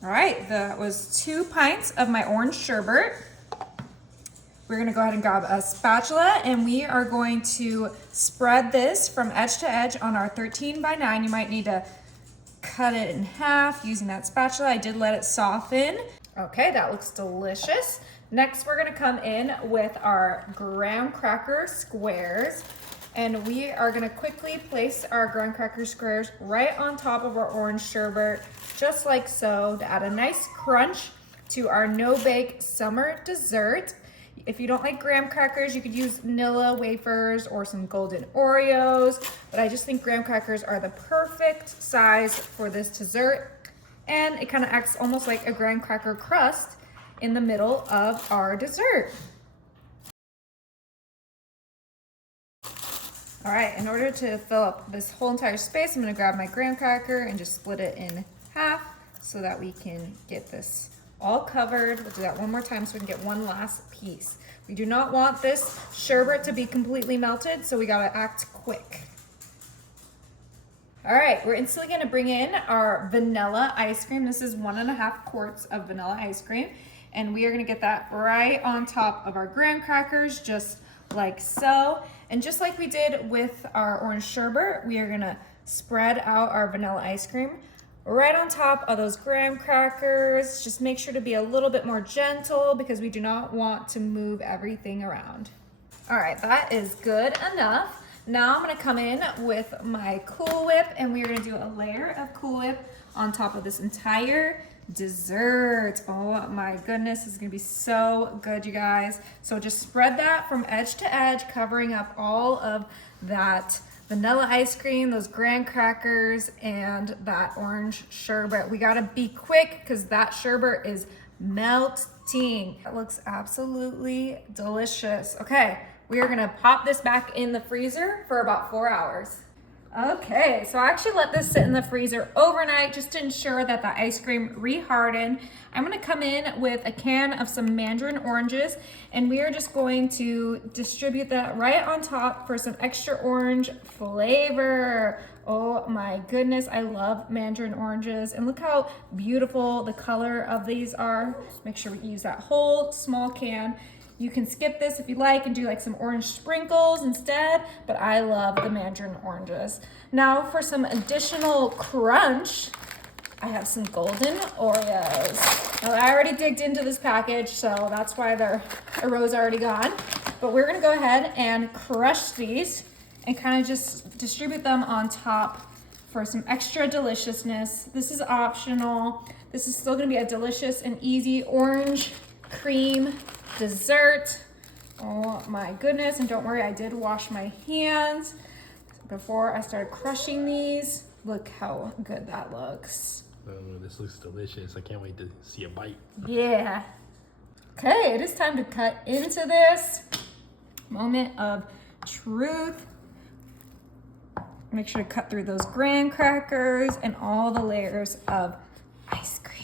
All right, that was 2 pints of my orange sherbet. We're gonna go ahead and grab a spatula and we are going to spread this from edge to edge on our 13 by 9. You might need to cut it in half using that spatula. I did let it soften. Okay, that looks delicious. Next, we're gonna come in with our graham cracker squares. And we are gonna quickly place our graham cracker squares right on top of our orange sherbet, just like so, to add a nice crunch to our no-bake summer dessert. If you don't like graham crackers, you could use Nilla wafers or some golden Oreos, but I just think graham crackers are the perfect size for this dessert. And it kind of acts almost like a graham cracker crust in the middle of our dessert. All right, in order to fill up this whole entire space, I'm gonna grab my graham cracker and just split it in half so that we can get this all covered. We'll do that one more time so we can get one last piece. We do not want this sherbet to be completely melted, so we gotta act quick. All right, we're instantly gonna bring in our vanilla ice cream. This is 1.5 quarts of vanilla ice cream, and we are gonna get that right on top of our graham crackers, just like so. And just like we did with our orange sherbet, we are gonna spread out our vanilla ice cream right on top of those graham crackers. Just make sure to be a little bit more gentle because we do not want to move everything around. All right, that is good enough. Now I'm gonna come in with my Cool Whip and we're gonna do a layer of Cool Whip on top of this entire dessert. Oh my goodness, this is gonna be so good, you guys. So just spread that from edge to edge, covering up all of that vanilla ice cream, those graham crackers, and that orange sherbet. We gotta be quick because that sherbet is melting. It looks absolutely delicious. Okay, we are gonna pop this back in the freezer for about 4 hours. Okay, so I actually let this sit in the freezer overnight just to ensure that the ice cream rehardened. I'm gonna come in with a can of some mandarin oranges and we are just going to distribute that right on top for some extra orange flavor. Oh my goodness, I love mandarin oranges and look how beautiful the color of these are. Make sure we use that whole small can. You can skip this if you like and do like some orange sprinkles instead, but I love the mandarin oranges. Now for some additional crunch, I have some golden Oreos. Now I already digged into this package, so that's why their row's already gone. But we're gonna go ahead and crush these and kind of just distribute them on top for some extra deliciousness. This is optional. This is still gonna be a delicious and easy orange cream dessert. Oh my goodness, and don't worry, I did wash my hands before I started crushing these. Look how good that looks. Oh, this looks delicious. I can't wait to see a bite. Yeah. Okay, it is time to cut into this. Moment of truth. Make sure to cut through those graham crackers and all the layers of ice cream.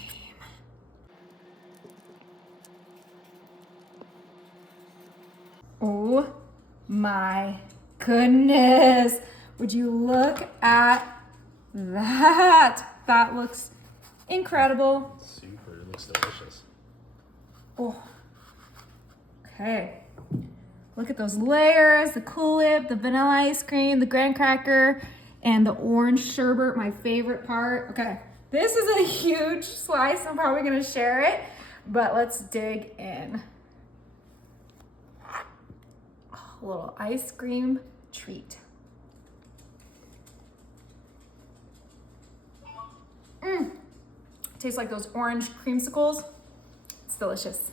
Oh my goodness. Would you look at that? That looks incredible. Super, it looks delicious. Oh, okay. Look at those layers, the Cool Whip, the vanilla ice cream, the graham cracker, and the orange sherbet, my favorite part. Okay, this is a huge slice. I'm probably gonna share it, but let's dig in. A little ice cream treat. Tastes like those orange creamsicles. It's delicious.